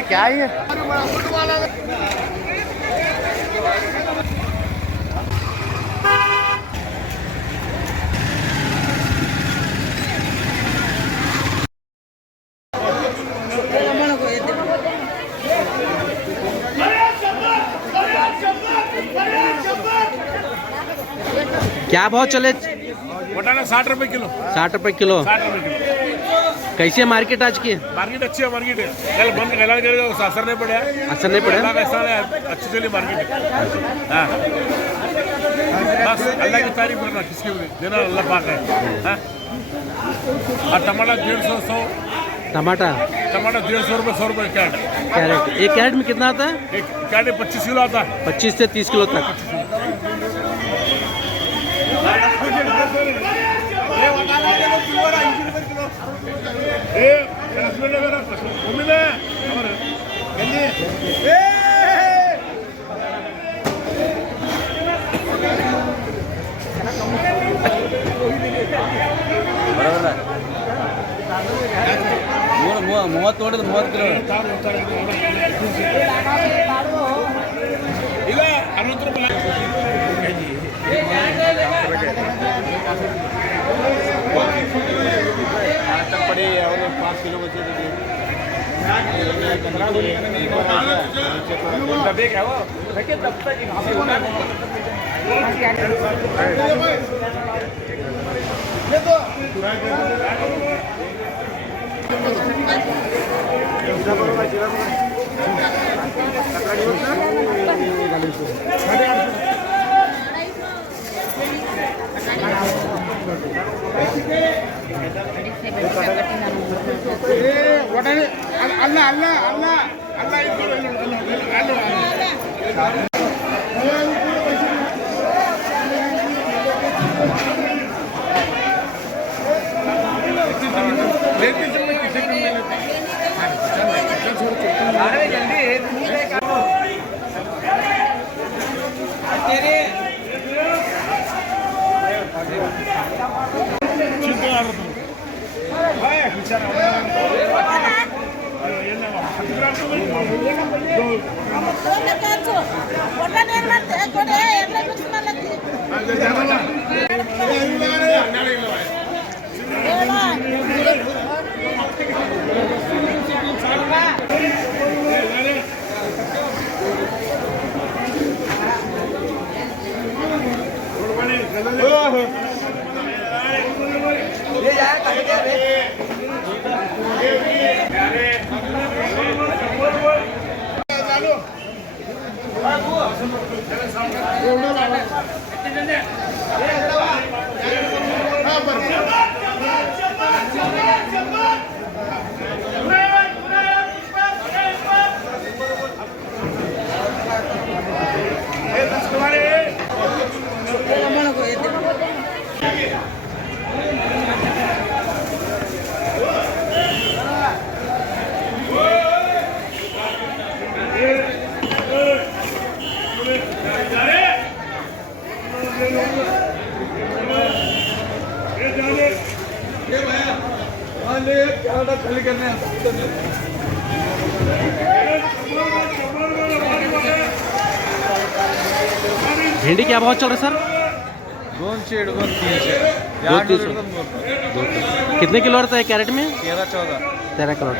ये क्या है? क्या भाव चले? वटाना 60 रुपए किलो। 60 रुपए किलो। 60 रुपए किलो। कैसी है मार्केट आज की? मार्केट अच्छी है, मार्केट है। कल बंद ऐलान करेगा, उसका असर नहीं पड़ा। असर नहीं पड़ा? अल्लाह का एहसान है, अच्छी चली मार्केट है। हाँ, बस अल्लाह की तारीफ करना, किसकी भी देना अल्लाह पाक है। हाँ, और टमाटर 150 100। टमाटर 150 रुपये, 100 रुपये कैरेट। कैरेट, एक कैरेट में कितना आता है? एक कैरेट 25 किलो आता है। 25 से 30 किलो तक। ಮೂವತ್ತು 30 ಕಿಲೋ ಇಲ್ಲ 60 ರೂಪಾಯಿ पड़ी और 5 किलो बचे थे। डब्बे क्या वो रखे तब तक खाली करने भिंडी क्या भाव चल रहा है सर? 200 300 कितने किलो रहता है कैरेट में? 13 14 13 किलो।